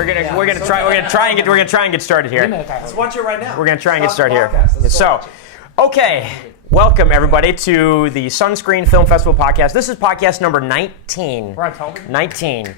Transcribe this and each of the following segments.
We're gonna try and get started here. Let's watch it right now. We're gonna try and get started here. So, okay, welcome everybody to the Sunscreen Film Festival podcast. This is podcast number 19. We're on television? 19.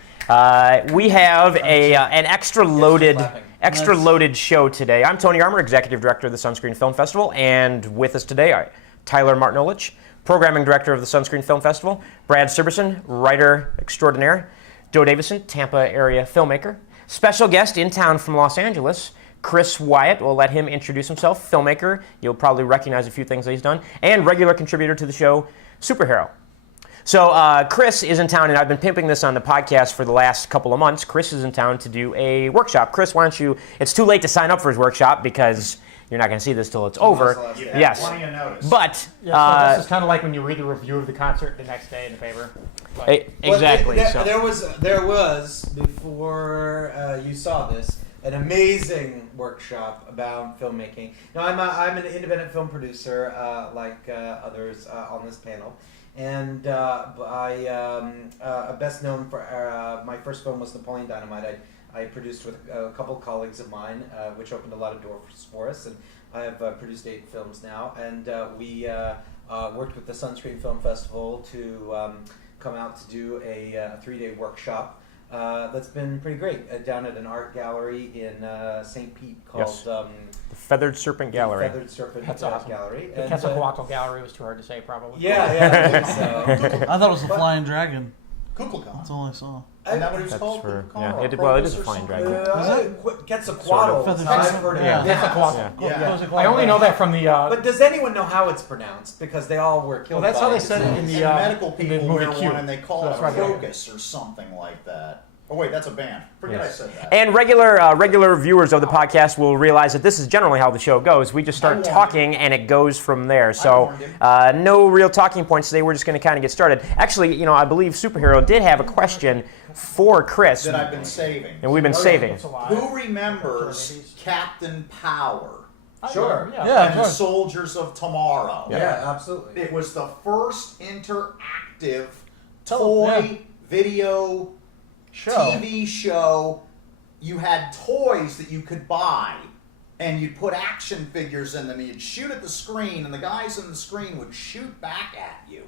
We have an extra loaded show today. I'm Tony Armour, Executive Director of the Sunscreen Film Festival, and with us today, Tyler Martinolich, Programming Director of the Sunscreen Film Festival, Brad Siberson, Writer Extraordinaire, Joe Davison, Tampa area filmmaker, special guest in town from Los Angeles, Chris Wyatt. We'll let him introduce himself, filmmaker. You'll probably recognize a few things that he's done, and regular contributor to the show, Superhero. So Chris is in town, and I've been pimping this on the podcast for the last couple of months. Chris is in town to do a workshop. Chris, why don't you, it's too late to sign up for his workshap because you're not going to see this till it's over. Yes. Plenty of notice. But so this is kind of like when you read the review of the concert the next day in the paper. Exactly. There was before you saw this an amazing workshop about filmmaking. Now I'm an independent film producer like others on this panel, and I best known for my first film was Napoleon Dynamite. I produced with a couple of colleagues of mine, which opened a lot of doors for us, and I have produced 8 films now, and we worked with the Sunscreen Film Festival to come out to do a 3-day workshop that's been pretty great down at an art gallery in St. Pete called the Feathered Serpent Gallery. Feathered Serpent That's awesome. Gallery. The Quetzalcoatl Gallery was too hard to say, probably. Yeah, I think so. I thought it was the Flying Dragon. Kukulkan. That's all I saw. Isn't that what it was That's called? for, Kukulkan? it is a flying dragon. Quetzalcoatl. Feathered I've Serpent. heard of Yeah. that. Yeah. I only know that from the. But does anyone know how it's pronounced? Because they all were killed. Well, that's by how they it. said it in the And medical in the people movie wear Q. one and they call So it that's a right there. focus or something like that. Oh wait, that's a band. Forget Yes. I said that. And regular viewers of the podcast will realize that this is generally how the show goes. We just start talking, and it goes from there. So no real talking points today. We're just going to kind of get started. Actually, I believe Superhero did have a question for Chris That I've been saving. and we've been saving. Who remembers Captain Power Sure. and the Soldiers of Tomorrow? Yeah, absolutely. It was the first interactive toy video TV show. You had toys that you could buy, and you'd put action figures in them, and you'd shoot at the screen, and the guys on the screen would shoot back at you.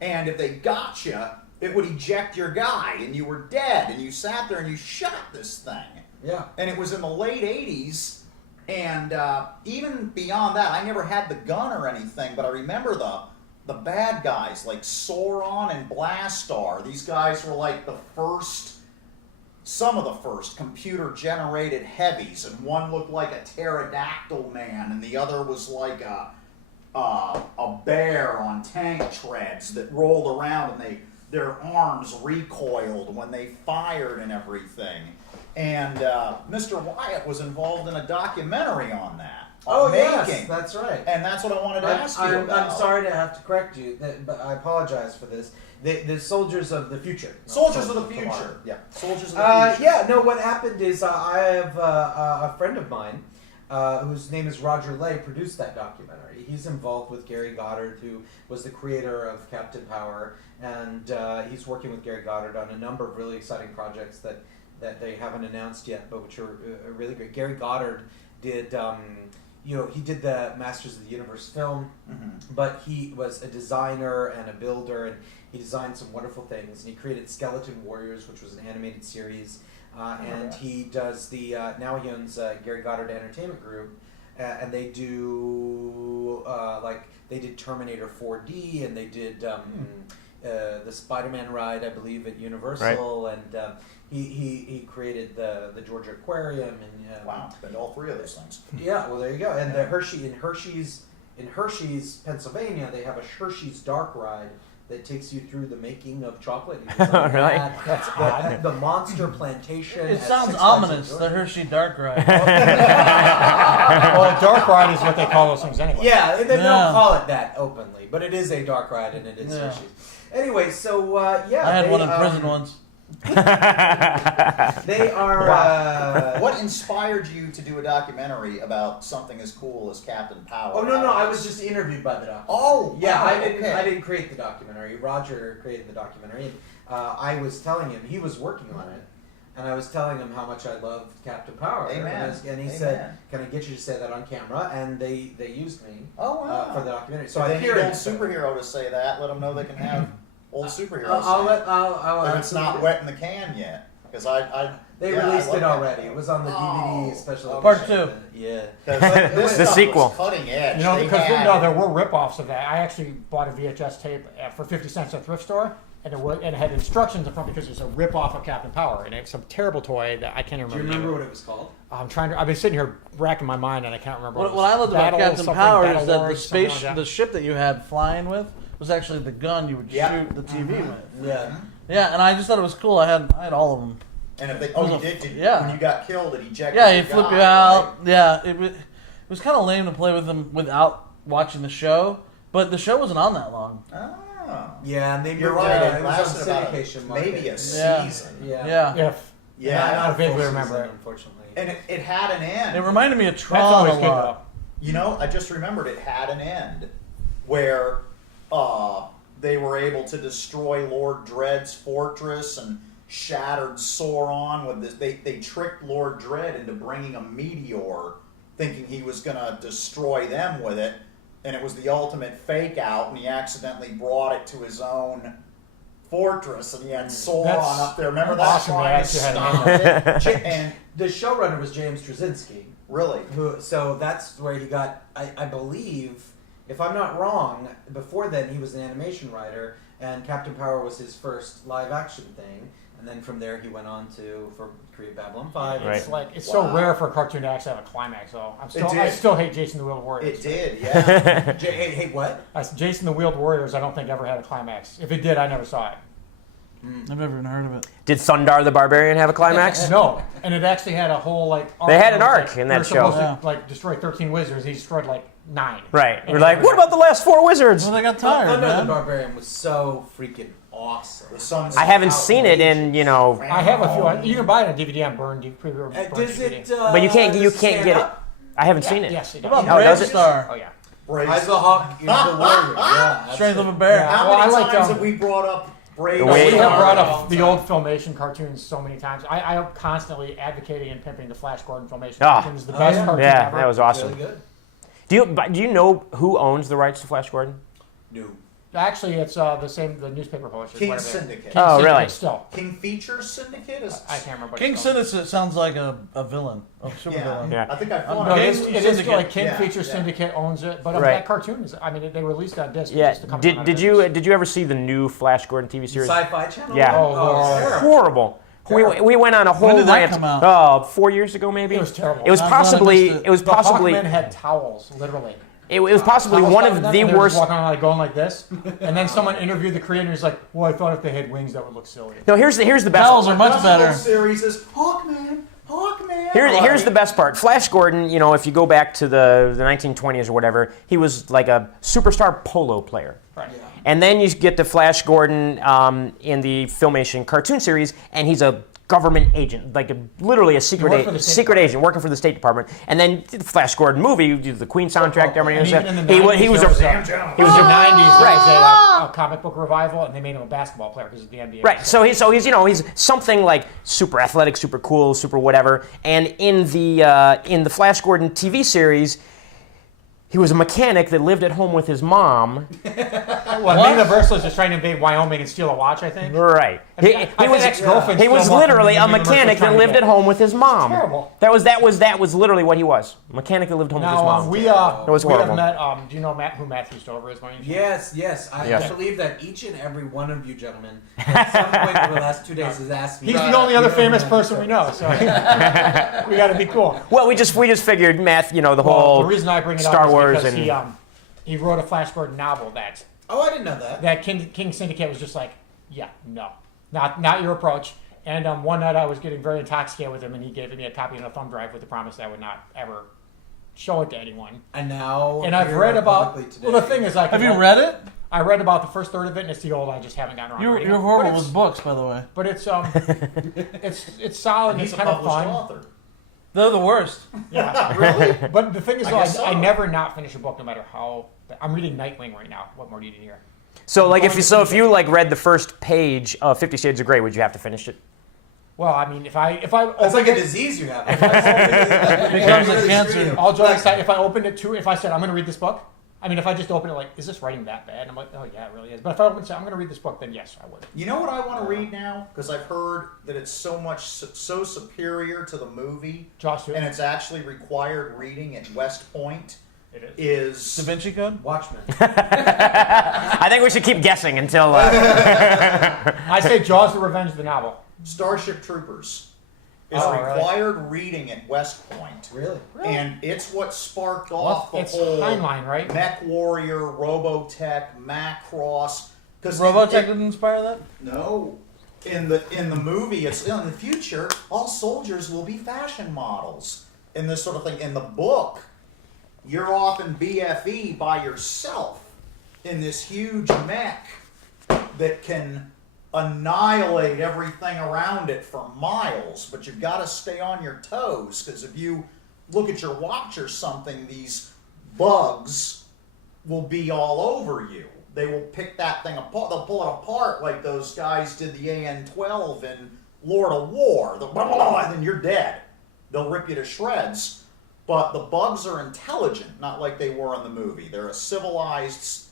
And if they got you, it would eject your guy, and you were dead, and you sat there and you shot this thing. Yeah. And it was in the late 80s, and even beyond that, I never had the gun or anything, but I remember the bad guys like Sauron and Blastar. These guys were like some of the first computer-generated heavies, and one looked like a pterodactyl man, and the other was like a bear on tank treads that rolled around, and their arms recoiled when they fired and everything. And Mr. Wyatt was involved in a documentary on that. Yes, that's right. And that's what I wanted to ask you about. I'm sorry to have to correct you, but I apologize for this. The Soldiers of the Future. Soldiers of the Tomorrow. Future. Yeah, Soldiers of the Future. Yeah, no, what happened is I have a friend of mine whose name is Roger Lay produced that documentary. He's involved with Gary Goddard, who was the creator of Captain Power, and he's working with Gary Goddard on a number of really exciting projects that they haven't announced yet, but which are really great. Gary Goddard did... he did the Masters of the Universe film, but he was a designer and a builder, and he designed some wonderful things. And he created Skeleton Warriors, which was an animated series, and he does now he owns Gary Goddard Entertainment Group, and they do they did Terminator 4D, and they did the Spider-Man ride, I believe, at Universal, right. And he created the Georgia Aquarium, and Wow, been to all 3 of those things. yeah, well there you go. And the Hershey's, Pennsylvania, they have a Hershey's Dark Ride that takes you through the making of chocolate. Really? That's odd. The Monster Plantation. It at sounds 6 ominous, Georgia. the Hershey Dark Ride. Well, a dark ride is what they call those things anyway. Yeah, they Yeah. don't call it that openly, but it is a dark ride, and it is Yeah. Hershey's. Anyway, so I had one in prison once. They are. What inspired you to do a documentary about something as cool as Captain Power? Oh no, I was just interviewed by the documentary. Oh, yeah, wow, I didn't. okay. I didn't create the documentary. Roger created the documentary, and I was telling him he was working on it, and I was telling him how much I loved Captain Power. Amen. And he Amen. said, "Can I get you to say that on camera?" And they used me Oh, wow. for the documentary. So So I they need hear old it. superhero to say that. Let them know they can have old superheroes. I'll It's not wet in the can yet. Because They yeah, released I love it that. already. It was on the DVD special edition. Part 2. Yeah. 'Cause this The stuff sequel. was cutting edge. You know, They because had- no, there were rip-offs of that. I actually bought a VHS tape for 50 cents at a thrift store, and it had instructions in front because it's a rip-off of Captain Power, and it's some terrible toy that I can't even Do you remember. remember what it was called? I've been sitting here racking my mind, and I can't remember. What I loved about Battle Captain something, Power Battle is that the Wars, something space, like that. the ship that you had flying with was actually the gun you would Yep. shoot the TV with. Yeah. Yeah, and I just thought it was cool. I had all of them. And if they, was you a- did, yeah. when you got killed, it ejected. Yeah, your he'd flip guy, you out. right? Yeah, it was kind of lame to play with them without watching the show, but the show wasn't on that long. Oh. Yeah, and they You're moved right. It It was on lasted about syndication maybe market. a Yeah. season. Yeah. Yeah. Yeah, I Not a vaguely full remember season, it. unfortunately. And it had an end. It reminded me of That's Tron always a good, lot. though. You know, I just remembered it had an end where they were able to destroy Lord Dread's fortress and shattered Sauron with this. They tricked Lord Dread into bringing a meteor, thinking he was going to destroy them with it, and it was the ultimate fake out, and he accidentally brought it to his own fortress, and he had Sauron That's up there. Remember that? awesome, they Trying to actually had stop an it. And The showrunner was James Straczynski. really, So that's where he got, I believe, if I'm not wrong, before then he was an animation writer, and Captain Power was his first live action thing, and then from there he went on to create Babylon 5. Right. It's like it's Wow. so rare for a cartoon to actually have a climax. So I did. still hate Jason the Wheeled Warriors. it did, yeah. Hey, what? Jason the Wheeled Warriors, I don't think ever had a climax. If it did, I never saw it. I've never even heard of it. Did Thundar the Barbarian have a climax? No, and it actually had a whole like. They had an that was, arc like, in they were that show. supposed to, like destroy 13 wizards. He destroyed like 9. Right. And We're it like, was- what about the last 4 wizards? Well, they got tired, Thunder the man. Barbarian was so freaking awesome. The sun's I haven't seen it in, I have a few. You can buy it on DVD on Burn. Does it? but you can't does get stand it. up? I haven't seen it. Yes, it What does. about Oh, does Brave it? Star? Oh yeah. Brave. Eyes of the Hawk is the warrior. Yeah, Strength of a absolutely. Bear. Yeah. How Well, many I like, times have we brought up Brave? The way- We have Yeah. brought up the old Filmation cartoons so many times. I am constantly advocating and pimping the Flash Gordon Filmation Ah. cartoons. The Oh, best yeah. cartoon Yeah, ever. that was awesome. Really good. Do you know who owns the rights to Flash Gordon? No. Actually, it's the newspaper publishers. King whatever they are. Syndicate. King Oh, Syndicate really? Still, King Features Syndicate is. I can't remember. what King it's called. Syndicate sounds like a villain, a super Yeah. villain. Yeah. I think I No, thought No, King it is still Syndicate. like King Yeah, Feature yeah. Syndicate owns it, but Right. that cartoon is. I mean, they released on disc. Yeah. Just to come out of Did you ever see the new Flash Gordon TV series? Sci-Fi Channel. Yeah. Oh, it's Lord. terrible. Horrible. We went on a whole did that rant. come out? 4 years ago, maybe. It was terrible. It was I'm glad I possibly. missed it. It was The possibly. Hawkmen had towels, literally. It was possibly Towels one stuck in of them, the and they were just worst. walking around like going like this, and then someone interviewed the creator, and he's like, "Well, I thought if they had wings, that would look silly." No, here's the best. Towels are much Russell better. series is Hawkman. Here's the best part. Flash Gordon, you know, if you go back to the 1920s or whatever, he was like a superstar polo player. Right. And then you get to Flash Gordon in the Filmation cartoon series, and he's a government agent, like literally a secret worked for the State secret agent working for the State Department. And then the Flash Gordon movie, the Queen soundtrack, everything. And Stuff. even in the He 90s, was there was a a- he was in the a 90s, right. there was a comic book revival, and they made him a basketball player because of the NBA. Right, so he's you know he's something like super athletic, super cool, super whatever. And in the Flash Gordon TV series, he was a mechanic that lived at home with his mom. Well, Universal is just trying to invade Wyoming and steal a watch, I think. Right. I think ex-girlfriend He was still walking literally a around Universal mechanic trying that to lived get- at home with his mom. Terrible. That was literally what he was. A mechanic that lived home with his Now, mom. we was we have horrible. met. Do you know who Matthew Stover is? By any chance? Yes. I Yes. believe that each and every one of you gentlemen, at some point over the last 2 days, has asked me. He's the only other famous person we know, so we got to be cool. Well, we just figured Matt, you know, the Well, whole the reason I bring it Star up Wars is because and he wrote a Flash Gordon novel Oh, I didn't know that. that King Syndicate was just like, yeah, no, not your approach. And one night I was getting very intoxicated with him, and he gave me a copy on a thumb drive with the promise that I would not ever show it to anyone. And now. And I've here read about. publicly today. Well, the thing is, like, Have you read it? I read about the first third of it, and it's the old. I just haven't gotten around. to reading You're it. horrible But with books, by the way. But it's it's solid. And And he's it's a kind of published fun. author. They're the worst. Yeah. Really? But the thing is, I though, guess I so. never not finish a book, no matter how. I'm reading Nightwing right now. What more do you need to hear? so if you like read the first page of 50 Shades of Grey, would you have to finish it? Well, I mean, if I It's open like a it, disease you have. It becomes a cancer. all jokes aside, if I opened it to, if I said I'm going to read this book, I mean, if I just open it like, is this writing that bad? And I'm like, oh yeah, it really is. But if I open it and say I'm going to read this book, then yes, I would. You know what I want to read now? Because I've heard that it's so superior to the movie, Jaws 2. and it's actually required reading at West Point. It is Da Vinci Code? Watchmen. I think we should keep guessing until. I say Jaws: The Revenge of the Novel. Starship Troopers is Oh, really? required reading at West Point. Really? And it's what sparked off the It's whole Heinlein, right? Mech Warrior, Robotech, Macross. Robotech didn't inspire that? No. In the movie, it's in the future, all soldiers will be fashion models. And this sort of thing. In the book, you're off in BFE by yourself in this huge mech that can annihilate everything around it for miles, but you've got to stay on your toes, because if you look at your watch or something, these bugs will be all over you. They will pick that thing apart. They'll pull it apart like those guys did the AN-12 in Lord of War. And then you're dead. They'll rip you to shreds. But the bugs are intelligent, not like they were in the movie. They're a civilized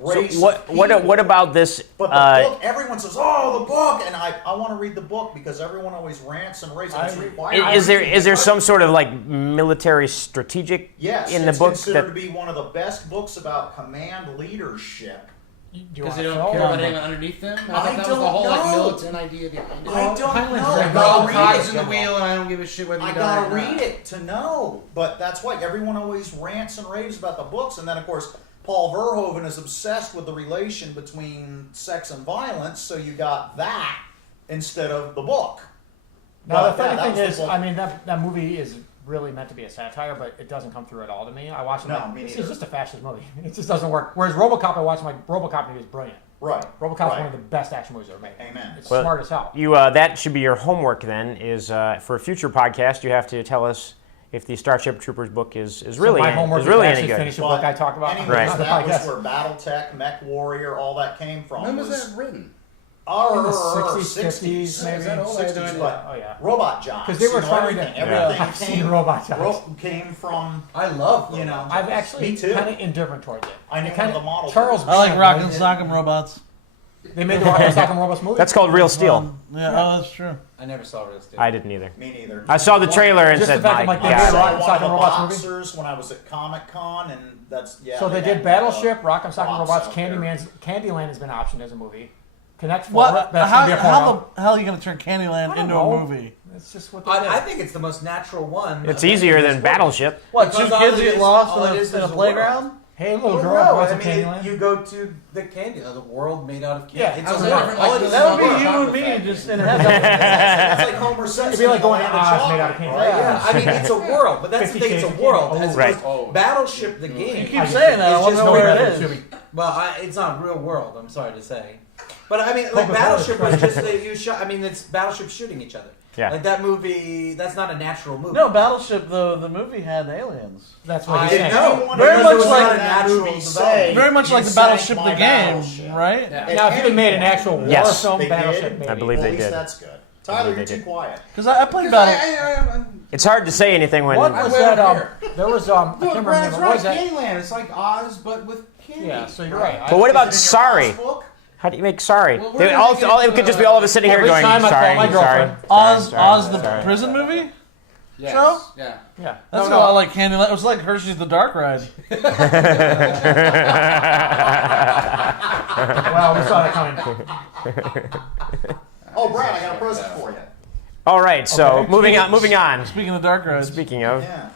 race. So of people. what about this? But the book, everyone says, "Oh, the book," and I want to read the book because everyone always rants and raves. And it's required. Is there some sort of like military strategic Yes, in the it's book considered that? to be one of the best books about command leadership. Do you Because want they to don't film? care about anyone underneath them? I thought that was the don't whole like know. militant idea behind it. I don't Heinlein's know. very I We're all gotta read cogs it. in the wheel, and I don't give a shit whether you I die gotta or not. read it to know. But that's why everyone always rants and raves about the books. And then, of course, Paul Verhoeven is obsessed with the relation between sex and violence, so you got that instead of the book. Now, But, the funny yeah, that thing was the is, book. I mean, that movie is really meant to be a satire, but it doesn't come through at all to me. I watched it No, like, me this neither. is just a fascist movie. It just doesn't work. Whereas RoboCop, I watched, like, RoboCop movie is brilliant. Right. RoboCop's right. one of the best action movies ever made. Amen. It's Well, smart as hell. You that should be your homework then. Is for a future podcast you have to tell us if the Starship Troopers book is really my homework is really is any actually good. finish the book I talked about. Anyways, Right. on the that was podcast. where BattleTech, Mech Warrior, all that came from. When was that written? In the 60s, 60s, maybe. Is that old? I had no 60s, idea. but Oh, yeah. robot jobs. Because they were trying to. everything I've came, seen robot jobs. came from, I love you know. I've actually Me too. kind of indifferent towards it. I know It kinda- one of the models. Charles I like Band, Rock right? and Sock'em Robots. They made the Rock and Sock'em Robots movie. That's called Real Steel. Yeah, oh, that's true. I never saw Real Steel. I didn't either. Me neither. I saw the trailer and Just said, the fact "My that, like, they I made God." saw Rock and one of Sock'em the Robots movie? boxers when I was at Comic-Con, and that's, yeah. So they had did Battleship, Rock and Sock'em props Robots, out there. Candyland has been optioned as a movie. Connect Four, What? that's How, gonna be a porno. how the hell are you going to turn Candyland I don't into know. a movie? It's just what they did. I think it's the most natural one. It's of easier any of than these Battleship. What, two Because all kids it get is- lost all it is in a is a playground? Hey, little Well, girl no, wants I a mean, Candyland. you go to the candy, the world made out of candy. Yeah, it's how's a that world. different, All like it is the is That a would be world. you and Chocolate me factory. just in That's, heaven. that's like Homer Simpson. It'd be like going in to the Oz chocolate made out of candy. right? Yeah, I mean it's a world, but that's 50 the thing. It's Shades a of world. Candy. As Right. opposed to Battleship, the game. You keep saying that, I It's want to just know no where Red it Bull is. Chewy. Well, it's not real world. I'm sorry to say, but I mean, like Coca-Cola. Battleship was just that you shot. I mean, it's Battleship shooting each other. Yeah. Like that movie. That's not a natural movie. No, Battleship, the movie had aliens. That's what I he's didn't saying. know. Very Because much it was like not a that natural movie development. say. Very much You like the sank Battleship my the game, battleship. right? Yeah. Now, if you'd have made an actual war Yes. film, They Battleship, did? maybe. I believe At they least did. that's good. Tyler, they you're did. too quiet. Because I played Battle. It's hard to say anything when. What was way that? over There was I can't remember the name. That's What right, was that? Candyland. It's like Oz, but with candy. Yeah, so you're right. But what about Is it in your Sorry? last book? How do you make Sorry? Well, we're They gonna all, make it, it could just be all of us sitting here every going, time I call "Sorry, my sorry, girlfriend. Oz, sorry, Oz the sorry." prison movie? Yes. Show? Yeah. Yeah. That's No, a lot no. like Candyland. It was like Hershey's The Dark Ride. Well, we saw that coming. Oh, Brad, I got a present for you. All right, so Okay. moving on. Speaking of Dark Rides. Speaking of, Yeah.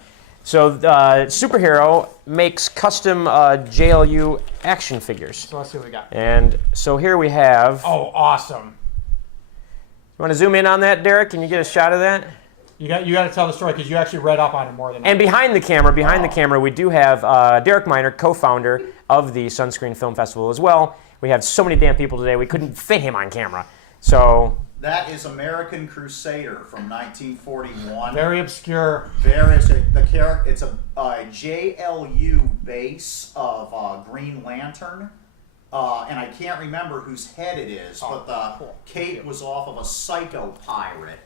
so Superhero makes custom JLU action figures, So let's see what we got. and so here we have. Oh, awesome. You want to zoom in on that, Derek? Can you get a shot of that? You got to tell the story because you actually read up on it more than I And did. behind the camera, we do have Derek Miner, co-founder of the Sunscreen Film Festival as well. We have so many damn people today, we couldn't fit him on camera. So That is American Crusader from 1941. Very obscure. The character. It's a JLU base of Green Lantern, and I can't remember whose head it is, but the cool. cape was off of a psycho pirate,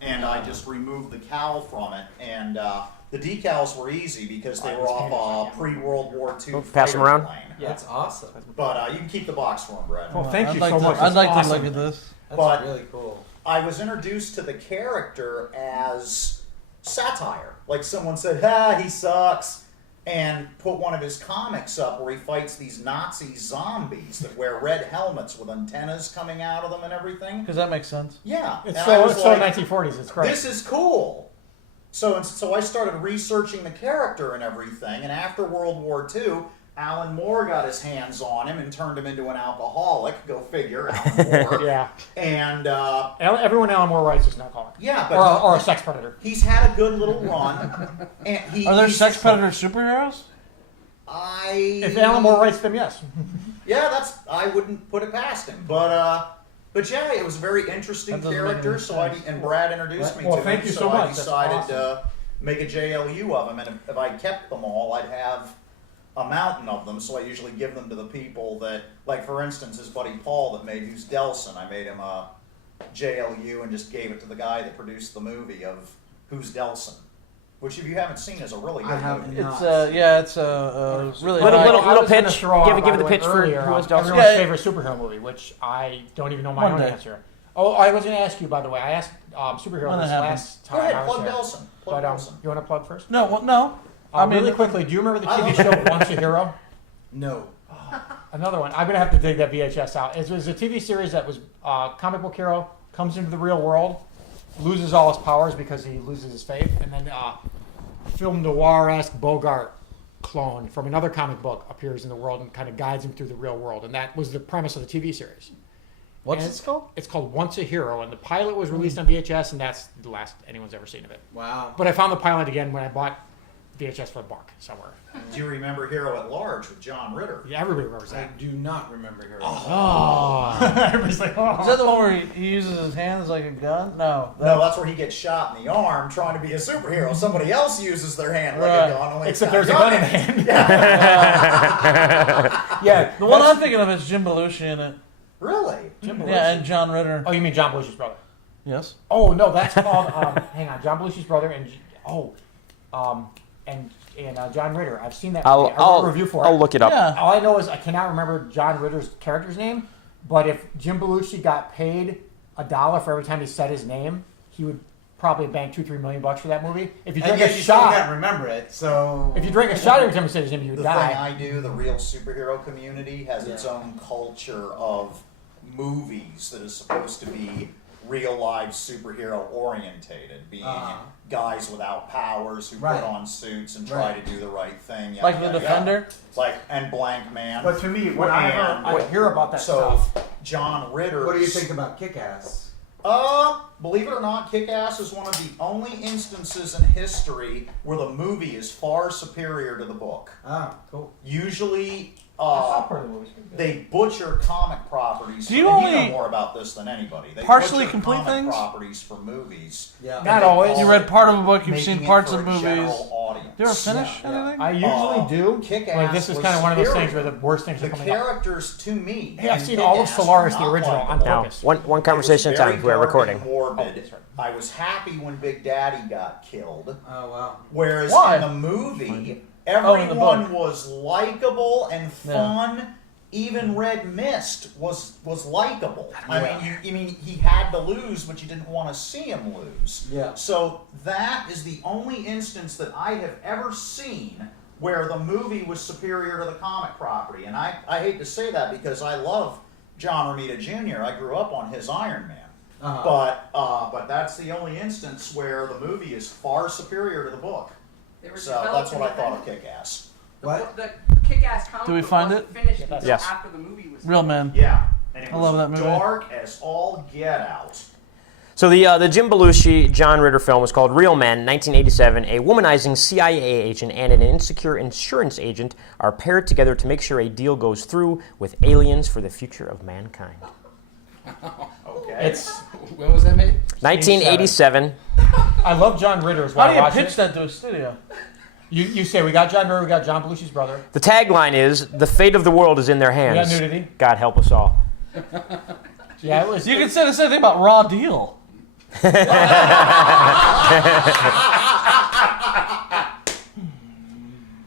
and I just removed the cowl from it, and the decals were easy because they were off a pre-World War II Pass them fighter around. plane. That's awesome. But you can keep the box for him, Brad. Well, thank you I'd like so to, much. I'd like That's to look awesome. at this. That's But- really cool. I was introduced to the character as satire. Like someone said, "Ha, he sucks," and put one of his comics up where he fights these Nazi zombies that wear red helmets with antennas coming out of them and everything. Because that makes sense. Yeah, It's and so, I was it's so like, 1940s. It's great. this is cool. So I started researching the character and everything, and after World War II, Alan Moore got his hands on him and turned him into an alcoholic. Go figure, Alan Moore. Yeah. And Everyone Alan Moore writes is an alcoholic. yeah, but Or a sex predator. he's had a good little run. And Are there he's- sex predator superheroes? If Alan Moore writes them, yes. Yeah, I wouldn't put it past him. But yeah, it was a very interesting That doesn't make character. any So sense. and Brad introduced me Well, to thank him. you so so I much. That's decided awesome. to make a JLU of him, and if I kept them all, I'd have a mountain of them. So I usually give them to the people that, like for instance, his buddy Paul that made Who's Delson. I made him a JLU and just gave it to the guy that produced the movie of Who's Delson, which if you haven't seen is a really good I have movie. not. It's a really Little- high- little- I was gonna pitch. throw out, Give by the way, pitch for earlier, who was Delson. everyone's Yeah. favorite superhero movie, which I don't even know my One own day. answer. Oh, I was going to ask you, by the way. I asked superhero When this that last Go time. ahead, I was plug here. Delson. Plug But Delson. you want to plug first? No, well, no. I mean, really quickly, do you remember the I TV love show Once a Hero? No. Another one. I'm gonna have to dig that VHS out. It was a TV series that was comic book hero comes into the real world, loses all his powers because he loses his faith, and then film noir-esque Bogart clone from another comic book appears in the world and kind of guides him through the real world. And that was the premise of the TV series. what's And it called? It's called Once a Hero, and the pilot was released on VHS, and that's the last anyone's ever seen of it. Wow. But I found the pilot again when I bought VHS for a buck somewhere. Do you remember Hero at Large with John Ritter? Yeah, everybody remembers I that. do not remember her. Oh. Everybody's like, oh. Is that the one where he uses his hands like a gun? No. No, that's where he gets shot in the arm trying to be a superhero. Somebody else uses their hand like Right. a gun. Only Except it's there's a not gun in the hand. hand. Yeah, The one I'm thinking of is Jim Belushi in it. Really? Yeah, and John Ritter. Oh, you mean John Belushi's brother? Yes. Oh no, that's called. Hang on, John Belushi's brother and John Ritter. I've seen that. Movie. I wrote a review for it. I'll look it up. Yeah. All I know is I cannot remember John Ritter's character's name, but if Jim Belushi got paid $1 for every time he said his name, he would probably bank $2-3 million for that movie. If you And drink yet a you still can't shot, remember it, so... if you drink a shot every time he said his name, you would The thing die. I do, the real superhero community, has its own culture of movies that is supposed to be real life superhero orientated, being guys without powers who Right. put on suits and try Right. to do the right thing. Yada, Like The yada, Defender? yada. Like and Blank Man. But to me, whenever I hear about that so stuff, John Ritter. What do you think about Kick-Ass? Believe it or not, Kick-Ass is one of the only instances in history where the movie is far superior to the book. Ah, cool. Usually, part of the movie's pretty good. they butcher comic properties. Do you and you only know more about this than anybody. They partially butcher complete comic things? properties for movies. Yeah. Not They always. call You read it part of a book, you've making seen it parts for of a movies. general audience. Do you ever finish Yeah. anything? I usually do. Kick-Ass Like, this is was kind of one of those superior. things where the worst things The are coming up. characters, to me, Hey, I've in seen all of Kick-Ass Solaris, were the not original, on likable. Now, purpose. one conversation at a time. We're recording. Morbid. Oh, that's right. I was happy when Big Daddy got killed. Oh, wow. Whereas Why? in the movie, in the everyone book. was likable and Yeah. fun. Even Red Mist was likable. Yeah. I mean, he had to lose, but you didn't want to see him lose. Yeah. So that is the only instance that I have ever seen where the movie was superior to the comic property. And I hate to say that because I love John Romita Jr. I grew up on his Iron Man. But that's the only instance where the movie is far superior to the book. They were So that's what I thought of developing Kick-Ass. What? The Kick-Ass comic Do we book find wasn't it? finished Yeah, until Yes. after the movie was Real Men. Yeah, and it I was love that movie. dark as all get out. So the Jim Belushi, John Ritter film was called Real Men, 1987. A womanizing CIA agent and an insecure insurance agent are paired together to make sure a deal goes through with aliens for the future of mankind. Okay. It's. When was that made? 1987. I love John Ritter. Is why How do I you watch pitch it. that to a studio? You say we got John Murray, we got John Belushi's brother. The tagline is, "The fate of the world is in their hands." We got nudity. God help us all. Yeah, it was. You can say the same thing about Raw Deal.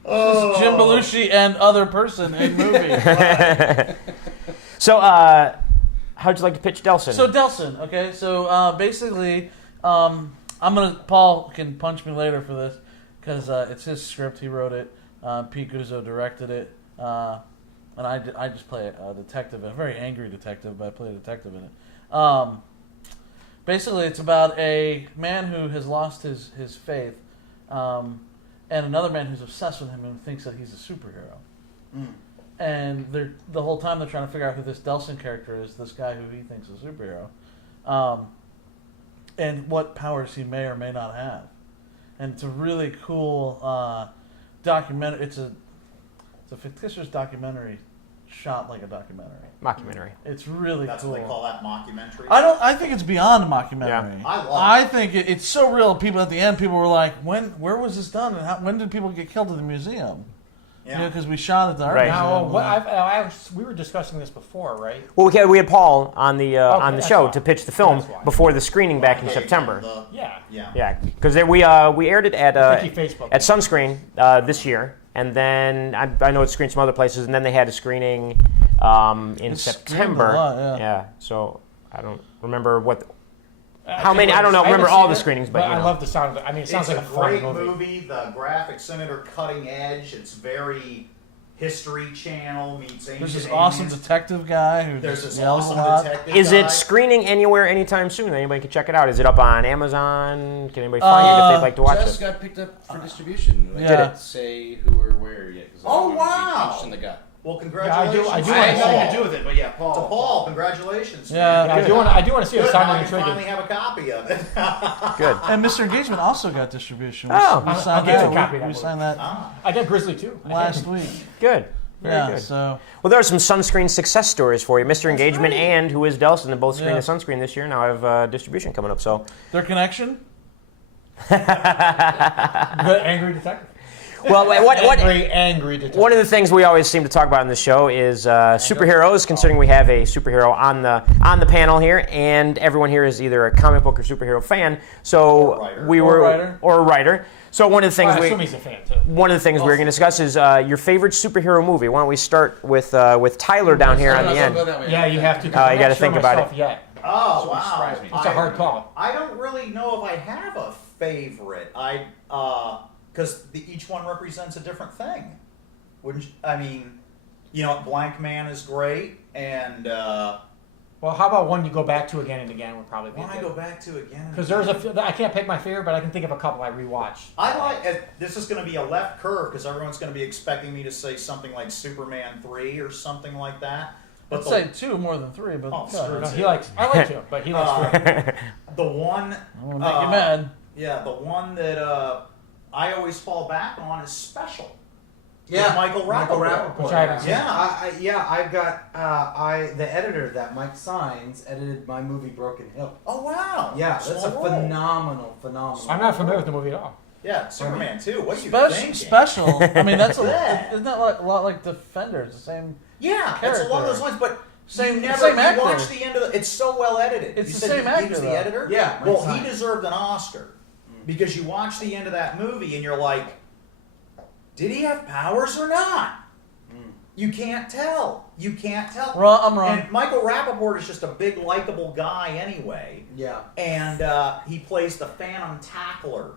Oh. Jim Belushi and other person in movie. So, how'd you like to pitch Delson? So Delson, okay. So basically, I'm gonna. Paul can punch me later for this because it's his script. He wrote it. Pete Guzzo directed it, and I just play a detective, a very angry detective, but I play a detective in it. Basically, it's about a man who has lost his faith, and another man who's obsessed with him and thinks that he's a superhero. And the whole time they're trying to figure out who this Delson character is, this guy who he thinks is a superhero, and what powers he may or may not have. And it's a really cool documentary. It's a fictitious documentary shot like a documentary. Mockumentary. It's really That's cool. what they call that mockumentary. I think it's beyond a mockumentary. Yeah. I love think it's so real. People at the end, people were like, "Where was this done? And when did people get killed at the museum?" Yeah. Because we shot at the art Right. museum. Now, we were discussing this before, right? Well, we had Paul on the that's show why. to pitch the film That's why. before the screening back in Okay, September. Yeah. Yeah. Yeah, because we aired it at Thank you, Facebook. at Sunscreen this year, and then I know it's screened some other places, and then they had a screening in It's screened September. a lot, yeah. So I don't remember how many. I don't know. Remember all the screenings, but you I know. love the sound of it. I mean, it sounds It's like a great fun movie. The graphics in it are cutting edge. It's very History Channel meets There's Ancient this awesome Aliens. detective guy who There's just this yells awesome a lot. detective Is guy. it screening anywhere anytime soon? Anybody can check it out. Is it up on Amazon? Can anybody find it if they'd like to watch Just it? got picked up for distribution. I Yeah. didn't say who or where yet. 'Cause I Oh, don't want to be wow. punched in the gut. Well, I congratulations. do I wanna had see nothing it. to do with it, but yeah, Paul. To Paul, congratulations. Yeah, man. I do want to see it. Good, Sound now I like can finally intriguing. have a copy of it. Good. And Mr. Engagement also got distribution. Oh. we I'll signed get that. a copy of that We movie. signed that Ah. I got Grizzly too. last week. Good. Very Yeah. good. So Well, there are some Sunscreen success stories for you. Mr. Engagement and Who is Delson, they both screened Yeah. at Sunscreen this year. Now I have distribution coming up. So, their connection. Good angry detective. well, what Angry detective. one of the things we always seem to talk about in the show is superheroes. Considering we have a superhero on the panel here, and everyone here is either a comic book or superhero fan, so Or a writer. we Or were a writer. or a writer. So one of the things I we assume he's a fan too. one of the things we're going to discuss is your favorite superhero movie. Why don't we start with Tyler down here on the end? Yeah, you have to. you gotta think about it. Yet. Oh, So wow. surprise me. It's a hard call. I don't really know if I have a favorite. Because each one represents a different thing. Wouldn't you, I mean, Blank Man is great, and Well, how about one you go back to again and again would probably be. one I go back to again. and Because again. I can't pick my favorite, but I can think of a couple I rewatched. I like this is going to be a left curve because everyone's going to be expecting me to say something like Superman 3 or something like that. But I'd say 2 more than 3, but Oh, go ahead. No, I like to, but he likes to. the one, I want to make you mad. yeah, the one that I always fall back on is Special. Yeah, With Michael Rappaport. Which I haven't seen. Yeah, I've got the editor that Mike Signs edited my movie Broken Hill. Oh wow! Yeah, that's a Small world. phenomenal. I'm not familiar with the movie at all. Yeah, Superman 2. What are you Special, thinking? special. I mean, that's Yeah. isn't that a lot like Defenders? The same. Yeah, it's along those lines, but Same- you never same you actor. watch the end of it's so well edited. It's You the said same he actor, was the though. editor. Yeah, well, Mike he Signs. deserved an Oscar because you watch the end of that movie and you're like, did he have powers or not? You can't tell. You can't tell. I'm wrong. And Michael Rappaport is just a big, likable guy anyway. Yeah. And he plays the Phantom Tackler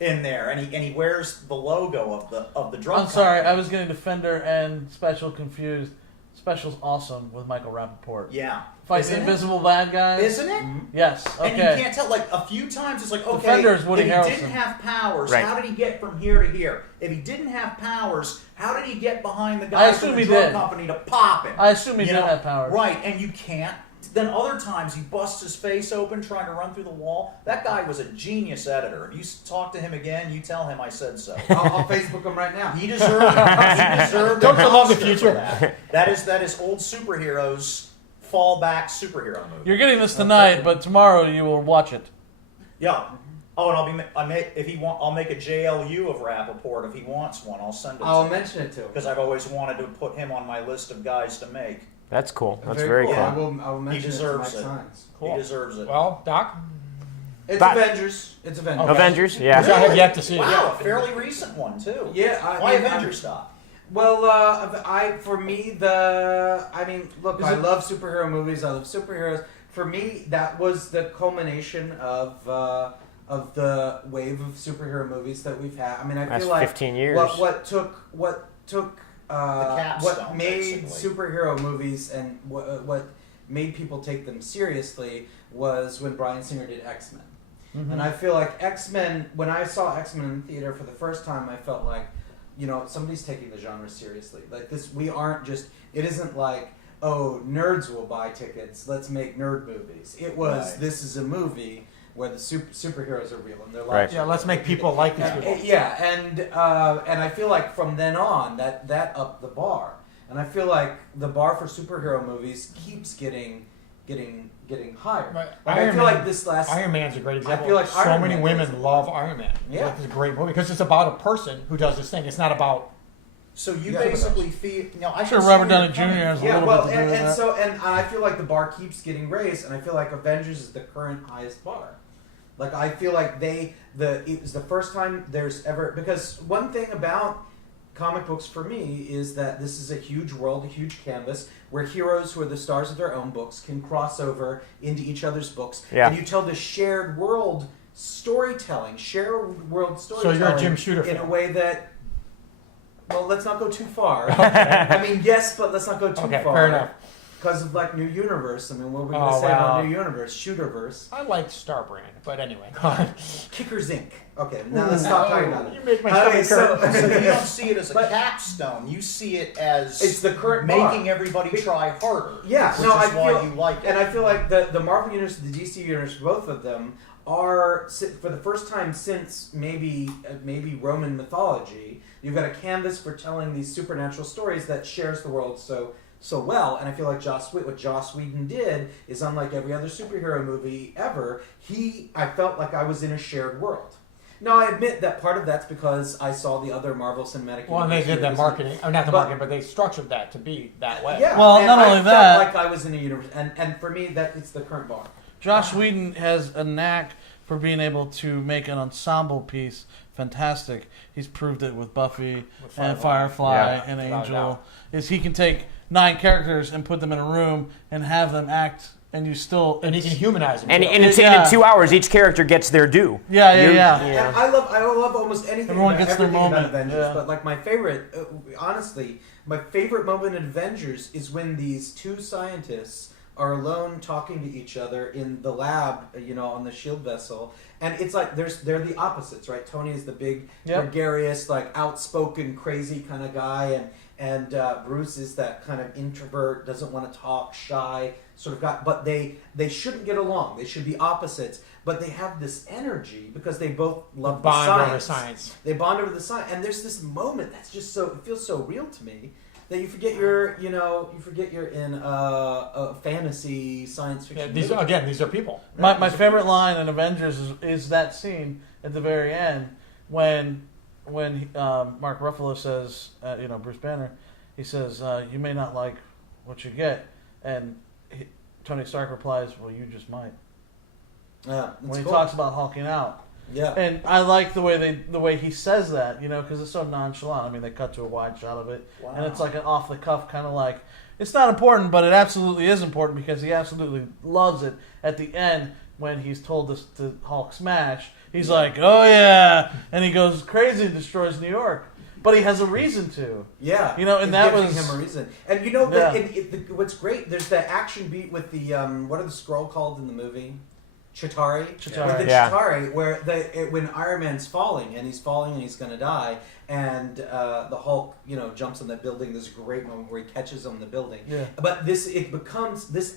in there, and he wears the logo of the drug I'm sorry, company. I was getting Defender and Special confused. Special's awesome with Michael Rappaport. Yeah. Fight Isn't the it? invisible bad guys. Isn't it? Yes. And Okay. you can't tell, like, a few times it's like, okay, Defender is Woody if he Harrelson. didn't have powers, Right. how did he get from here to here? If he didn't have powers, how did he get behind the I guy assume from the he drug did. company to pop him? I assume he You did know? have powers. Right, and you can't. Then other times he busts his face open trying to run through the wall. That guy was a genius editor. If you talk to him again, you tell him I said so. I'll Facebook him right now. He deserved. He deserved. Don't an you love the Oscar future? for that. That is old superheroes fallback superhero movie. You're getting this tonight, but tomorrow you will watch it. Yeah. Oh, and I'll make a JLU of Rappaport if he wants one. I'll send it. I'll mention it to him because I've always wanted to put him on my list of guys to make. That's cool. That's very cool. I will mention He deserves it to it. Mike Science. Cool. He deserves it. Well, Doc, It's But- Avengers. It's Avengers. Okay. Avengers, which I yeah. have yet to see. it. Wow, a fairly recent one too. Yeah. Why Avengers stop? Well, for me, look, I love superhero movies. I love superheroes. For me, that was the culmination of the wave of superhero movies that we've had. I mean, I That's feel like 15 years. what took capstone, what made basically. superhero movies and what made people take them seriously was when Bryan Singer did X-Men. Mm-hmm. And I feel like X-Men, when I saw X-Men in the theater for the first time, I felt like, somebody's taking the genre seriously. Like this, we aren't just, it isn't like, oh, nerds will buy tickets, let's make nerd movies. It was, Right. This is a movie where the superheroes are real and they're Right. like, Yeah, let's make people like these people. yeah, and I feel like from then on that upped the bar, and I feel like the bar for superhero movies keeps getting higher. Right. Like, I Iron feel Man- like this last Iron Man's a great example. feel like so Iron many Man women is- love Iron Man. Yeah. It's a great movie because it's about a person who does this thing. It's not about. So you Yeah. basically feel. I Sure, can see Robert where Downey you're Jr. coming has a from. yeah, little well, bit to do with and that. so and I feel like the bar keeps getting raised, and I feel like Avengers is the current highest bar. Like I feel like it was the first time there's ever, because one thing about comic books for me is that this is a huge world, a huge canvas where heroes who are the stars of their own books can cross over into each other's books, Yeah. and you tell the shared world storytelling, So you're a Jim Shooter in fan. a way that. Well, let's not go too far. I mean, yes, but let's not go too Okay, far. fair enough. Because of like New Universe. I mean, what are we going to Oh, say wow. about New Universe? Shooterverse. I like Starbrand, but anyway. go on. Kickers Inc. Okay, now let's stop talking about You it. make my Okay, stomach hurt. So you so don't see it as a But- capstone. You see it as it's the current bar. making everybody try harder. Yeah, which no, is I why feel, you like it. and I feel like the Marvel universe, the DC universe, both of them are for the first time since maybe Roman mythology. You've got a canvas for telling these supernatural stories that shares the world so well, and I feel like what Joss Whedon did is unlike every other superhero movie ever. I felt like I was in a shared world. Now, I admit that part of that's because I saw the other Marvel Cinematic Well, and they Universe did that movies. marketing, or not the But- marketing, but they structured that to be that way. Yeah, Well, and not I only felt that- like I was in a universe, and for me, that it's the current bar. Josh Whedon has a knack for being able to make an ensemble piece fantastic. He's proved it with Buffy With and Firefly. Firefly Yeah. and Without a Angel. doubt. Is he can take 9 characters and put them in a room and have them act, and you still And he can humanize them. And too. Yeah. in 2 hours, each character gets their due. yeah. And I love almost anything. Everyone about, gets their everything about moment, Avengers, yeah. but like my favorite, honestly, my favorite moment in Avengers is when these two scientists are alone talking to each other in the lab, on the shield vessel, and it's like they're the opposites, right? Tony is the big, Yep. gregarious, like outspoken, crazy kind of guy, and Bruce is that kind of introvert, doesn't want to talk, shy sort of guy. But they shouldn't get along. They should be opposites. But they have this energy because they both love the Bond science. over science. They bond over the science, and there's this moment that's just it feels so real to me that you forget you're in a fantasy scice Yeah, fiction. these movie. these are people. My favorite line in Avengers is that scene at the very end when Mark Ruffalo says, Bruce Banner, he says, "You may not like what you get," and Tony Stark replies, "Well, you just might." Yeah, When he cool. talks about hulking out, Yeah. and I like the way he says that, because it's so nonchalant. I mean, they cut to a wide shot of it, and it's like an off the cuff kind of like. It's not important, but it absolutely is important because he absolutely loves it. At the end, when he's told to Hulk smash, he's like, "Oh yeah," and he goes crazy and destroys New York. But he has a reason to. Yeah, And it's that giving was him a reason. And what's great? There's the action beat with the what are the Skrull called in the movie? Chitauri. Chitauri. With the Yeah. Chitauri, where when Iron Man's falling and he's going to die, and the Hulk jumps on the building. There's a great moment where he catches him in the building. Yeah. But this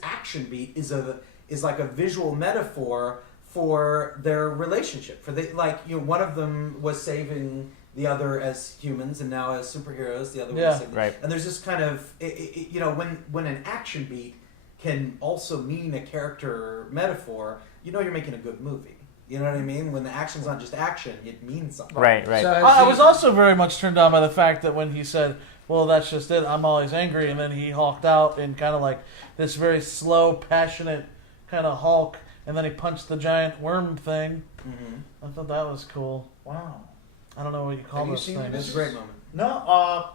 action beat is like a visual metaphor for their relationship. One of them was saving the other as humans, and now as superheroes, the other one Yeah. was saving. Right. And there's this kind of when an action beat can also mean a character metaphor, you're making a good movie. You know what I mean? When the action's not just action, it means something. Right, right. So I was also very much turned on by the fact that when he said, well, that's just it, I'm always angry, and then he hulked out in kind of like this very slow, passionate kind of Hulk, and then he punched the giant worm thing. Mm-hmm. I thought that was cool. Wow. I don't know what you call Have you those seen things. It's a great moment. No,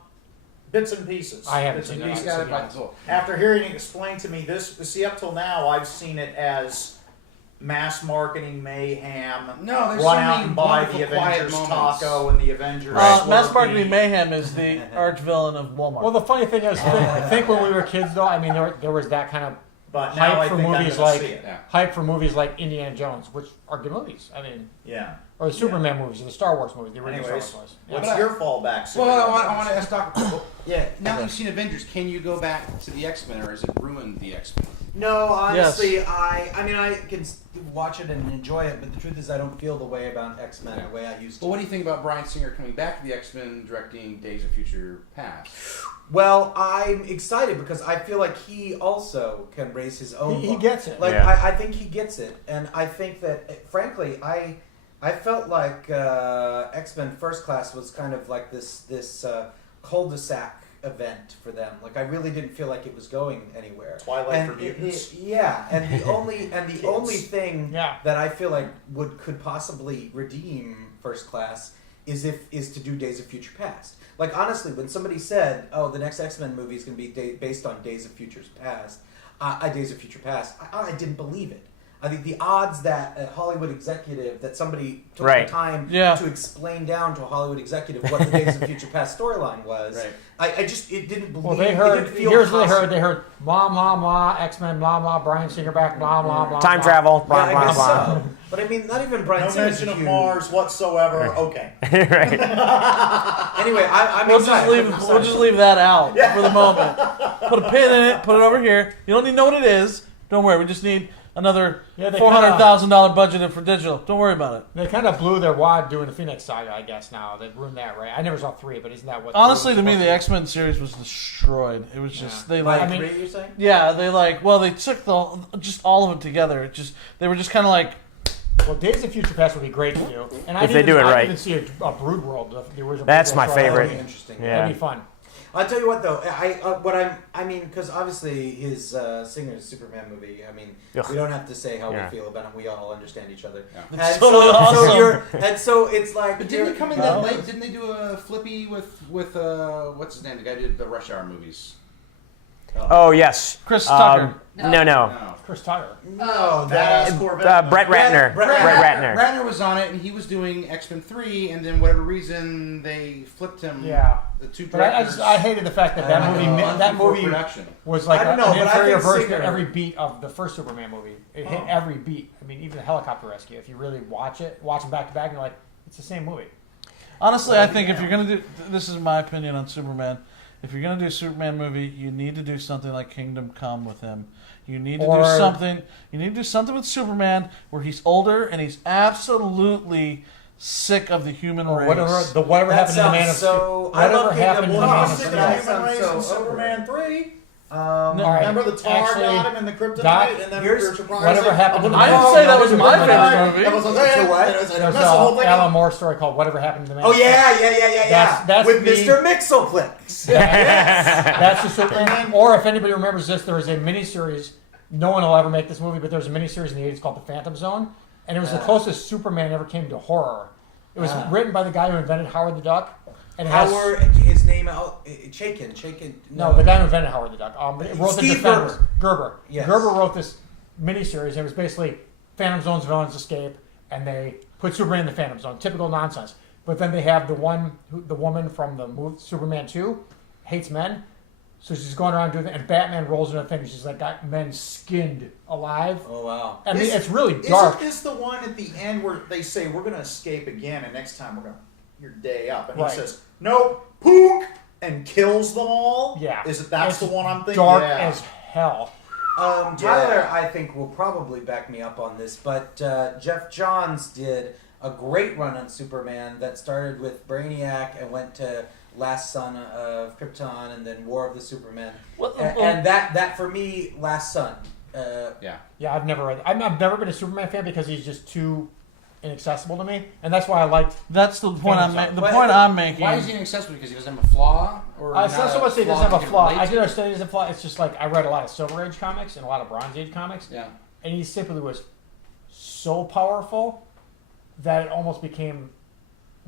bits and pieces. I haven't Bits and seen it. pieces. got it to be by honest. cool. After hearing it explained to me, see, up till now, I've seen it as mass marketing mayhem. No, there's run so out many and buy wonderful the quiet Avengers moments. taco and the Avengers. Mass Slurpee. Marketing Mayhem is the arch villain of Walmart. Well, the funny thing is, I think when we were kids, though, I mean, there was that kind of But now hype I for think I'm movies gonna like see it. Yeah. hype for movies like Indiana Jones, which are good movies. I mean, Yeah. or the Superman movies, or the Star Wars movies, the original Anyways, Star Wars. What's your fallback? Well, I want to ask Dr. Yeah. Now that you've seen Avengers, can you go back to the X-Men, or has it ruined the X-Men? No, honestly, I mean, I can watch it and enjoy it, but the truth is, I don't feel the way about X-Men the way I used to. Well, what do you think about Bryan Singer coming back to the X-Men, directing Days of Future Past? Well, I'm excited because I feel like he also can raise his own. He bar. gets it. Like Yeah. I think he gets it, and I think that, frankly, I felt like X-Men First Class was kind of like this cul-de-sac event for them. Like I really didn't feel like it was going anywhere. Twilight and for Mutants. yeah, and the only thing Yeah. that I feel like could possibly redeem First Class is to do Days of Future Past. Like honestly, when somebody said, "Oh, the next X-Men movie is going to be based on Days of Future Past," Days of Future Past, I didn't believe it. I think the odds that a Hollywood executive, that somebody took Right. the time Yeah. to explain down to a Hollywood executive what the Days of Future Past storyline was, Right. it didn't believe. Well, they it heard. didn't feel Here's what they possible. heard. They heard blah blah blah X-Men blah blah Bryan Singer back blah blah blah. Time blah. travel, Yeah, blah, I blah, guess blah. so. But I mean, not even Brian No Singer's mention of huge. Mars whatsoever. Okay. Right. Anyway, I'm We'll excited. just leave. I'm We'll excited. just leave that out for the moment. Put a pin in it. Put it over here. You don't need to know what it is. Don't worry. We just need another Yeah, they $400,000 budgeted for digital. Don't worry about it. They kind of blew their wad doing the Phoenix Saga, I guess. Now they've ruined that, right? I never saw 3, but isn't that what? Honestly, to 3 me, was the X-Men series was destroyed. It was just they Like like. I mean- three, you're saying? Yeah, they they took just all of it together. They were just kind of like. Well, Days of Future Past would be great to do, and If they do it I'd right. even see a Brood World. The original That's Brood my World. favorite. That'd be interesting. Yeah. That'd be fun. I'll tell you what, though. I mean, because obviously his Singer's Superman movie. I mean, Ugh. we don't have to say how Yeah. we feel about him. We all understand each other. Yeah. And It's totally awesome. so it's like. But didn't you're- they come in that late? Didn't they do a flippy with what's his name? The guy who did the Rush Hour movies. Oh yes, Chris Tucker. No, no. No. Chris Tucker. No, that Corvette. Brett Ratner. Brett Brett Ratner. Ratner was on it, and he was doing X-Men 3, and then whatever reason they flipped him. Yeah. The two But I directors. hated the fact that that movie production. was like I don't know, an but I inferior think version Singer- of every beat of the first Superman movie. It hit every beat. I mean, even the helicopter rescue. If you really watch them back to back, you're like, it's the same movie. Honestly, I think if you're gonna do, this is my opinion on Superman. If you're gonna do a Superman movie, you need to do something like Kingdom Come with him. You need to do Or- something. You need to do something with Superman where he's older and he's absolutely sick of the human Or race. whatever That happened to the Man of sounds so. I whatever love happened Kingdom to the Man Come. of Sick of Steel. the That human race sounds in so Superman 3. All right. Remember the tar Actually, got him in the kryptonite, Doc, and then here's we were surprised. whatever happened to the I Man didn't of say that Steel. was my favorite That movie. was To what? That's There's the whole an thing. Alan Moore story called "Whatever Happened to the Man." Oh of Steel. yeah. That's With me. Mr. Mixelplex. That's the Superman. Or if anybody remembers this, there was a miniseries. No one will ever make this movie, but there was a miniseries in the '80s called The Phantom Zone, and it was the closest Superman ever came to horror. It was written by the guy who invented Howard the Duck, and it has Howard, his name, Chaikin. no, the guy who invented Howard the Duck. It wrote Steve the Defenders. Gerber. Yes. Gerber wrote this miniseries. And it was basically Phantom Zone's villains escape, and they put Superman in the Phantom Zone. Typical nonsense. But then they have the woman from the movie Superman 2 hates men, so she's going around doing that, and Batman rolls in a thing, and she's like got men skinned alive. Oh wow. I mean, Is- it's really dark. Isn't this the one at the end where they say we're going to escape again, and next time we're going to your day up, and Right. he says nope, pook, and kills them all? Yeah. Is it that's It's the one I'm thinking? Dark Yeah. as hell. Tyler, I think, will probably back me up on this, but Jeff Johns did a great run on Superman that started with Brainiac and went to Last Son of Krypton and then War of the Supermen. And that for me, Last Son. Yeah. Yeah, I've never read. I've never been a Superman fan because he's just too inaccessible to me, and that's why I liked. That's the point I'm making. The But- point I'm making. Why is he inaccessible? Because he doesn't have a flaw, or It's not so much that he doesn't have a you flaw. can I relate did understand he doesn't have a flaw. It's just like I read a lot of Silver Age comics and a lot of Bronze Age comics, to? Yeah. and he simply was so powerful that it almost became.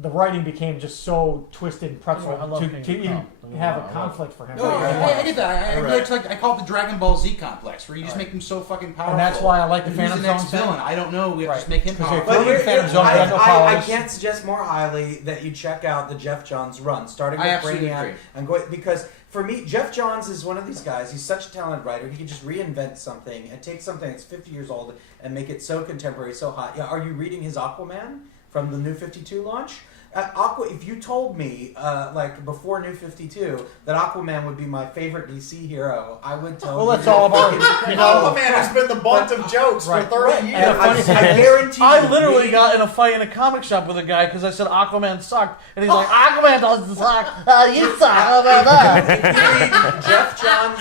The writing became just so twisted and pretzel I love to King even Kong. have a conflict for him. No, I get that. Right. It's like I call it the Dragon Ball Z complex, where you just make him so fucking powerful. And that's why I like the Who's Phantom the next Zone thing. villain? I don't know. We have to Right. just make him 'Cause they powerful. throw in Phantom Zone, he had no I powers. can't suggest more highly that you check out the Jeff Johns run, starting I with absolutely Brainiac agree. and going, because for me, Jeff Johns is one of these guys. He's such a talented writer. He can just reinvent something and take something that's 50 years old and make it so contemporary, so hot. Yeah, are you reading his Aquaman from the New 52 launch? If you told me, like before New 52, that Aquaman would be my favorite DC hero, I would tell you. Well, that's all about Aquaman has been the butt of jokes Right. for 30 Right. years. And the funny thing I is- guarantee you. I literally we- got in a fight in a comic shop with a guy because I said Aquaman sucked, and he's like, Aquaman doesn't suck. You suck. Blah, blah, blah. If you read Jeff Johns,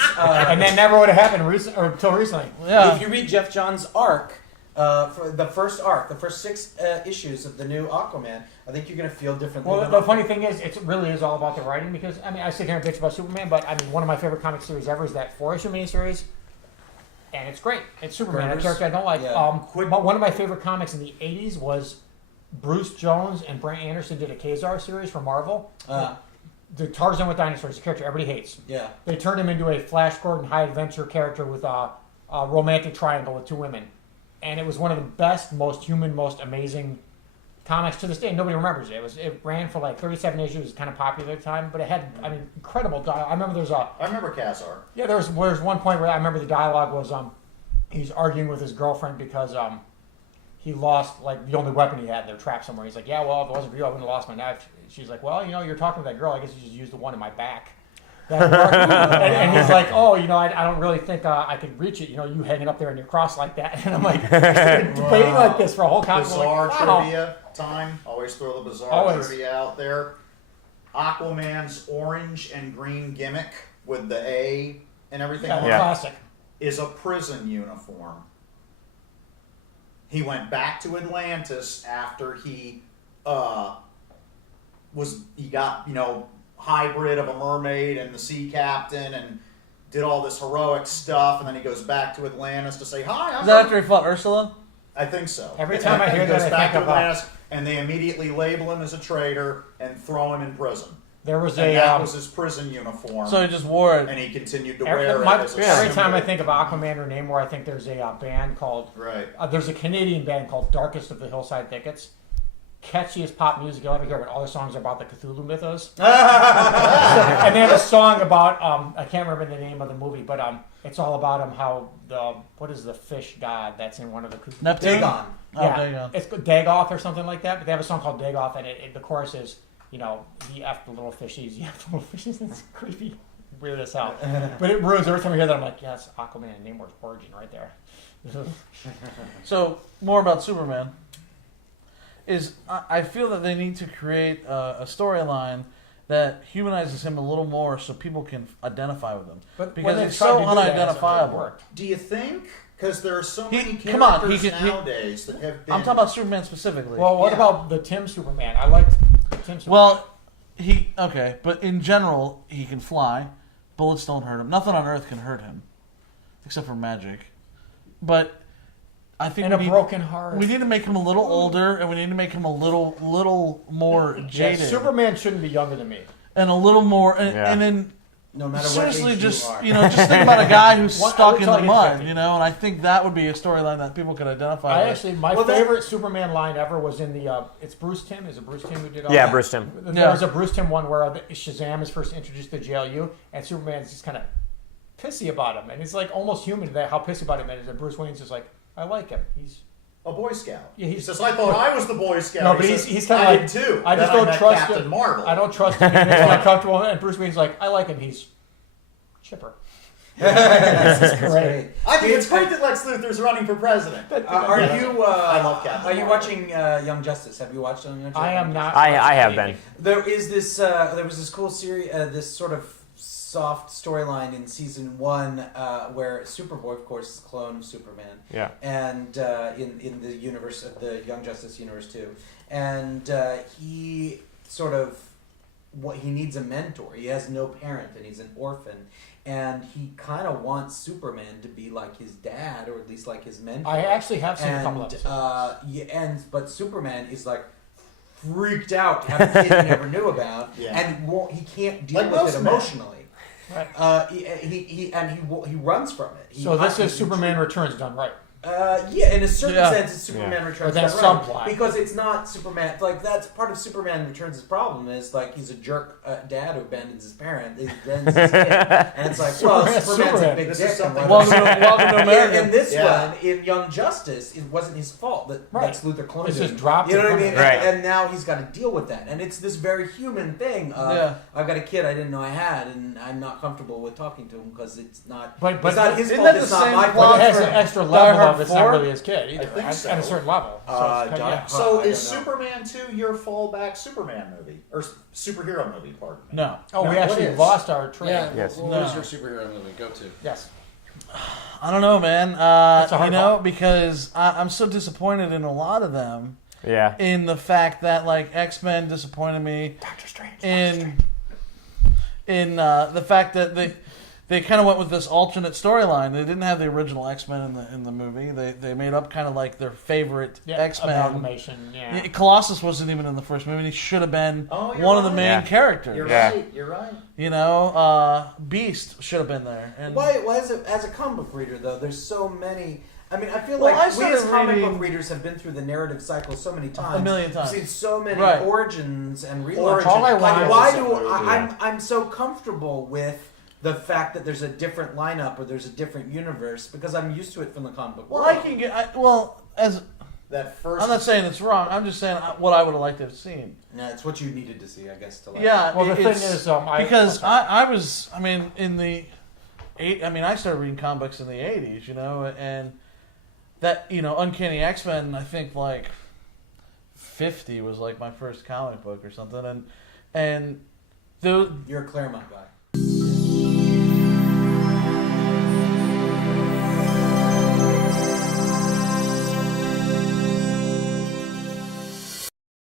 And that never would have happened until recently. Yeah. if you read Jeff Johns' arc, for the first arc, the first 6 issues of the new Aquaman, I think you're going to feel differently. Well, than the I funny do. thing is, it really is all about the writing because, I mean, I sit here and bitch about Superman, but, I mean, one of my favorite comic series ever is that 4-issue miniseries, and it's great. It's Superman, a Critters. character I don't like. Yeah. But one of my favorite comics in the 80s was Bruce Jones and Brent Anderson did a Kazar series for Marvel. The Tarzan with dinosaurs, the character everybody hates. Yeah. They turned him into a Flash Gordon high adventure character with a romantic triangle with 2 women. And it was one of the best, most human, most amazing comics to this day. Nobody remembers it. It ran for like 37 issues. It was kind of popular at the time, but it had, I mean, incredible dialogue. I remember I remember Kazar. there was one point where I remember the dialogue was he's arguing with his girlfriend because he lost like the only weapon he had. They're trapped somewhere. He's like, yeah, well, if it wasn't for you, I wouldn't have lost my knife. She's like, well, you're talking to that girl. I guess you just used the one in my back. and he's like, oh, I don't really think I could reach it. You hanging up there in your cross like that. And I'm like, debating like this for a whole conference. Bizarre like, wow. trivia time. Always throw the bizarre Always. trivia out there. Aquaman's orange and green gimmick with the A and everything Yeah, on Yeah. classic. it is a prison uniform. He went back to Atlantis after he got, hybrid of a mermaid and the sea captain and did all this heroic stuff, and then he goes back to Atlantis to say, hi, I'm Is that after he fought Ursula? I think so. Every time I hear he that, goes I back think to of, Atlantis, and they immediately label him as a traitor and throw him in prison. There was And a that was his prison uniform, So he just wore it. and he continued to every, wear my- it as a every time I symbol. think of Aquaman or Namor, I think there's a band called Right. there's a Canadian band called Darkest of the Hillside Thickets. Catchiest pop music you'll ever hear, but all their songs are about the Cthulhu mythos. And they have a song about I can't remember the name of the movie, but it's all about how what is the fish god that's in one of the Cthulhu. Neptune? Dagon. Oh, Yeah, Dagon. it's Dagoth or something like that. But they have a song called Dagoth, and the chorus is, he effed the little fishies, he effed the little fishies. It's creepy, weird as hell. But it ruins every time I hear that. I'm like, yes, Aquaman and Namor's origin right there. So, more about Superman. I feel that they need to create a storyline that humanizes him a little more so people can identify with him. But Because when they've it's tried so to do that, it hasn't really unidentifiable. worked. Do you think? Because there are so many come on, characters he- nowadays that have been. I'm talking about Superman specifically. Well, what Yeah. about the Tim Superman? I liked the Tim Superman. Well, but in general, he can fly. Bullets don't hurt him. Nothing on Earth can hurt him, except for magic. But I think and a we need, broken heart. we need to make him a little older, and we need to make him a little more Yeah, jaded, Superman shouldn't be younger than me. and a little more, Yeah. and then No matter seriously, what age just you are. just think about a guy who's What- I stuck would in tell the you mud, 50. and I think that would be a storyline that people could identify with. My Well, that- favorite Superman line ever was in the. It's Bruce Timm. Is it Bruce Timm who did all Yeah, that? Bruce Timm. There Yeah. was a Bruce Timm one where Shazam is first introduced to JLU, and Superman's just kind of pissy about him, and it's like almost human that how pissy about him is. And Bruce Wayne's just like, I like him. He's a Boy Scout. Yeah, he he's- says, I thought I was the Boy Scout. No, but He he's- says, he's kinda I like, did too. I just Then don't met trust Captain him. Marvel. I don't trust him. He makes me uncomfortable. And Bruce Wayne's like, I like him. He's chipper. This is great. I think it's great that Lex Luthor's running for president. Are you? I love Captain Are you Marvel. watching Young Justice? Have you watched Young Justice? I am not. I have been. There is this. There was this cool series. This sort of soft storyline in season 1 where Superboy, of course, is a clone of Superman. Yeah. And in the universe of the Young Justice universe too, and he sort of he needs a mentor. He has no parent, and he's an orphan. And he kind of wants Superman to be like his dad, or at least like his mentor. I actually have seen a couple episodes. But Superman is like freaked out to have a kid he never knew about, and he can't deal with it emotionally. Right. He runs from it. So this is Superman Returns done right. In a certain sense, it's Superman Returns. But that's done subplot. because it's not Superman. Like that's part of Superman Returns' problem is like he's a jerk dad who abandons his parent, he abandons his kid, and it's like, well, Superman's a big dick. Welcome to America. In this one, in Young Justice, it wasn't his fault that Lex Luthor cloned It's him. just dropped. You know what I mean? Right. And now he's got to deal with that, and it's this very human thing. I've got a kid I didn't know I had, and I'm not comfortable with talking to him because it's not. But it's not his isn't fault. that It's the not same my plot fault. It has an extra level Hard of it's not 4? really his kid either. I think at so. a certain level. So I is don't know. Superman 2 your fallback Superman movie or superhero movie? Pardon me. No. Oh, we What actually is? lost our train. Yeah. Yes. What is your superhero movie? Go to. Yes. I don't know, man. That's a hard call. Because I'm so disappointed in a lot of them. Yeah. In the fact that like X-Men disappointed me. Doctor Strange. In the fact that they kind of went with this alternate storyline. They didn't have the original X-Men in the movie. They made up kind of like their favorite X-Men. Amalgamation. Yeah. Colossus wasn't even in the first movie. He should have been you're one of the right. main characters. You're Yeah. right. You're right. You know, Beast should have been there. And Why as a comic book reader though, there's so many. I mean, I feel Well, I like we started as comic reading- book readers have been through the narrative cycle so many times. A million times. We've seen so many Right. origins and relaunches. Origin. All I want Like, is why some do movie. I'm so comfortable with the fact that there's a different lineup or there's a different universe because I'm used to it from the comic book well, world. I can get as That first. I'm not saying it's wrong. I'm just saying what I would have liked to have seen. Yeah, it's what you needed to see, I guess. To like. Yeah. Well, the thing it's- is, because I was, I mean, I started reading comic books in the 80s, you know, and that, you know, Uncanny X-Men, I think like 50 was like my first comic book or something, and You're a Claremont guy.